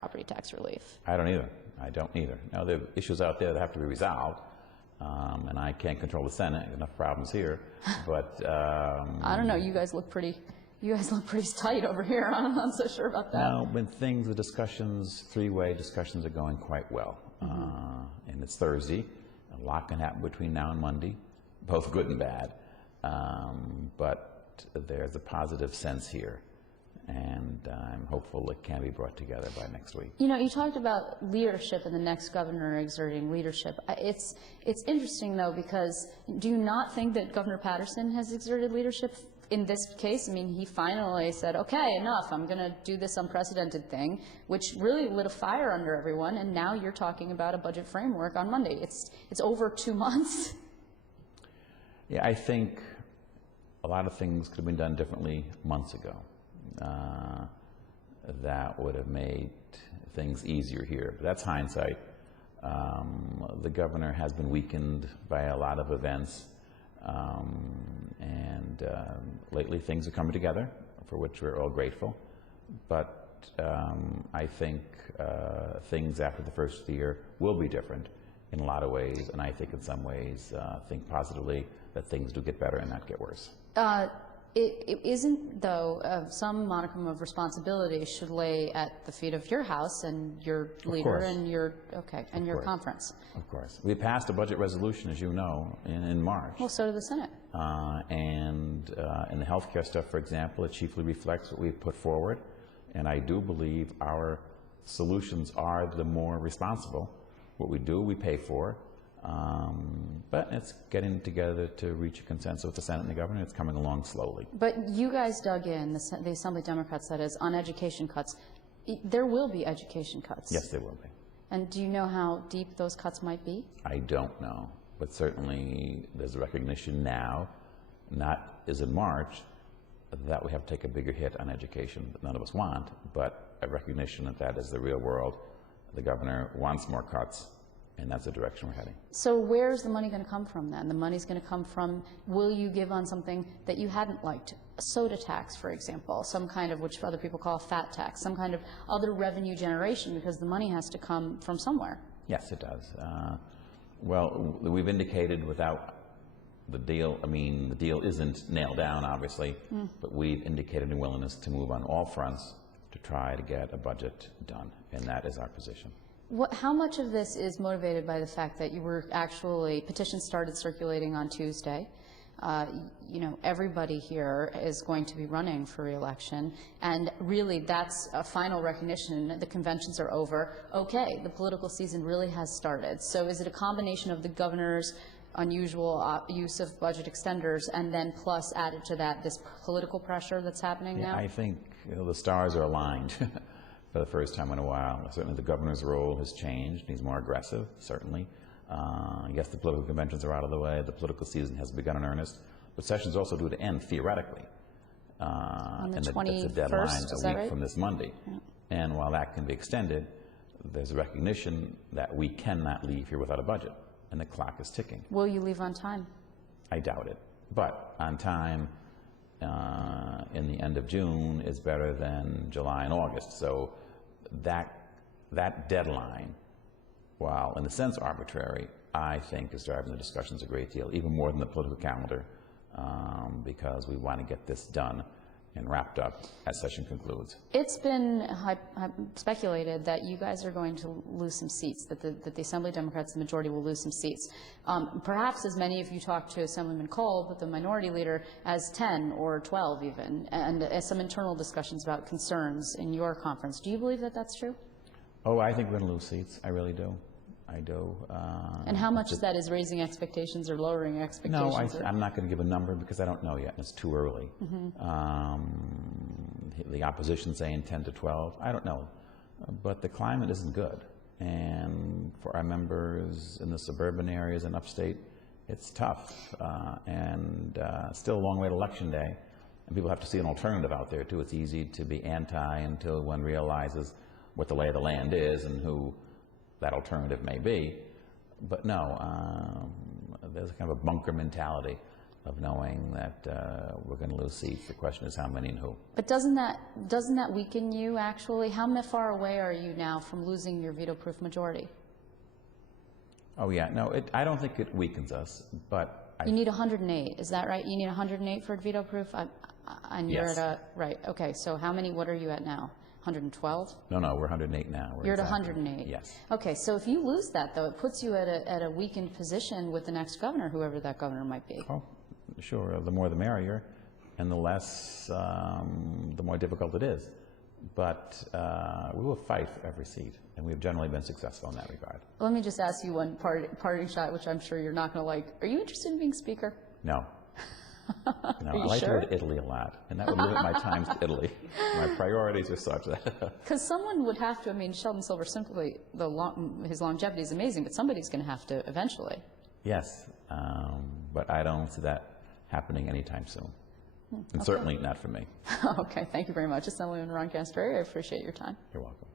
property tax relief. I don't either. I don't either. Now, there are issues out there that have to be resolved, and I can't control the Senate. Enough problems here, but I don't know. You guys look pretty tight over here. I'm not so sure about that. now, when the discussions, three-way discussions are going quite well, and it's Thursday. A lot can happen between now and Monday, both good and bad, but there's a positive sense here. And I'm hopeful it can be brought together by next week. You know, you talked about leadership and the next governor exerting leadership. It's interesting, though, because do you not think that Governor Patterson has exerted leadership in this case? I mean, he finally said, okay, enough, I'm going to do this unprecedented thing, which really lit a fire under everyone, and now you're talking about a budget framework on Monday. It's over 2 months. Yeah, I think a lot of things could have been done differently months ago. That would have made things easier here. But that's hindsight. The governor has been weakened by a lot of events, and lately things are coming together, for which we're all grateful. But I think things after the first year will be different in a lot of ways, and I think in some ways think positively that things do get better and not get worse. It isn't, though, some modicum of responsibility should lay at the feet of your House and your leader and your conference. Of course. We passed a budget resolution, as you know, in March. Well, so did the Senate. And in the health care stuff, for example, it chiefly reflects what we've put forward. And I do believe our solutions are the more responsible. What we do, we pay for. But it's getting together to reach a consensus with the Senate and the governor. It's coming along slowly. But you guys dug in, the Assembly Democrats, that is, on education cuts. There will be education cuts. Yes, there will be. And do you know how deep those cuts might be? I don't know. But certainly there's a recognition now, not as in March, that we have to take a bigger hit on education that none of us want, but a recognition that that is the real world. The governor wants more cuts. And that's the direction we're heading. So where's the money going to come from then? The money's going to come from, will you give on something that you hadn't liked? A soda tax, for example, some kind of, which other people call a fat tax, some kind of other revenue generation, because the money has to come from somewhere. Yes, it does. Well, we've indicated without the deal, I mean, the deal isn't nailed down, obviously, but we've indicated a willingness to move on all fronts to try to get a budget done, and that is our position. How much of this is motivated by the fact that you were actually, petitions started circulating on Tuesday. You know, everybody here is going to be running for re-election, and really that's a final recognition. The conventions are over. Okay, the political season really has started. So is it a combination of the governor's unusual use of budget extenders and then plus added to that this political pressure that's happening now? I think the stars are aligned. For the first time in a while. Certainly the governor's role has changed. He's more aggressive, certainly. Yes, the political conventions are out of the way. The political season has begun in earnest. But sessions also due to end, theoretically. On the 21st, that's a deadline is a week right? from this Monday. Yeah. And while that can be extended, there's a recognition that we cannot leave here without a budget. And the clock is ticking. Will you leave on time? I doubt it. But on time, in the end of June is better than July and August. So that deadline, while in a sense arbitrary, I think is driving the discussions a great deal, even more than the political calendar, because we want to get this done and wrapped up as session concludes. It's been speculated that you guys are going to lose some seats, that the Assembly Democrats, the majority, will lose some seats. Perhaps as many of you talked to Assemblyman Cole, but the minority leader, as 10 or 12 even, and some internal discussions about concerns in your conference. Do you believe that that's true? Oh, I think we're going to lose seats. I really do. I do. And how much of that is raising expectations or lowering expectations? No, I'm not going to give a number because I don't know yet, and it's too early. The opposition saying 10 to 12, I don't know. But the climate isn't good. And for our members in the suburban areas and upstate, it's tough. And still a long way to Election Day. And people have to see an alternative out there, too. It's easy to be anti until one realizes what the lay of the land is and who that alternative may be. But no, there's kind of a bunker mentality of knowing that we're going to lose seats. The question is how many and who. But doesn't that weaken you, actually? How far away are you now from losing your veto-proof majority? Oh, yeah. No, I don't think it weakens us, but You need 108, is that right? You need 108 for veto-proof? And you're Yes. at right, okay, so what are you at now? 112? No, we're 108 now. You're at 108? Yes. Okay, so if you lose that, though, it puts you at a weakened position with the next governor, whoever that governor might be. Oh, sure. The more the merrier, and the less, the more difficult it is. But we will fight for every seat, and we've generally been successful in that regard. Let me just ask you one parting shot, which I'm sure you're not going to like. Are you interested in being speaker? No. No, Are you I like sure? to go to Italy a lot, and that would limit my times to Italy. My priorities are such that. Because someone would have to, I mean, Sheldon Silver, simply, his longevity is amazing, but somebody's going to have to eventually. Yes, but I don't see that happening anytime soon. And okay. certainly not for me. Okay, thank you very much. Assemblyman Ron Canestrari, I appreciate your time. You're welcome.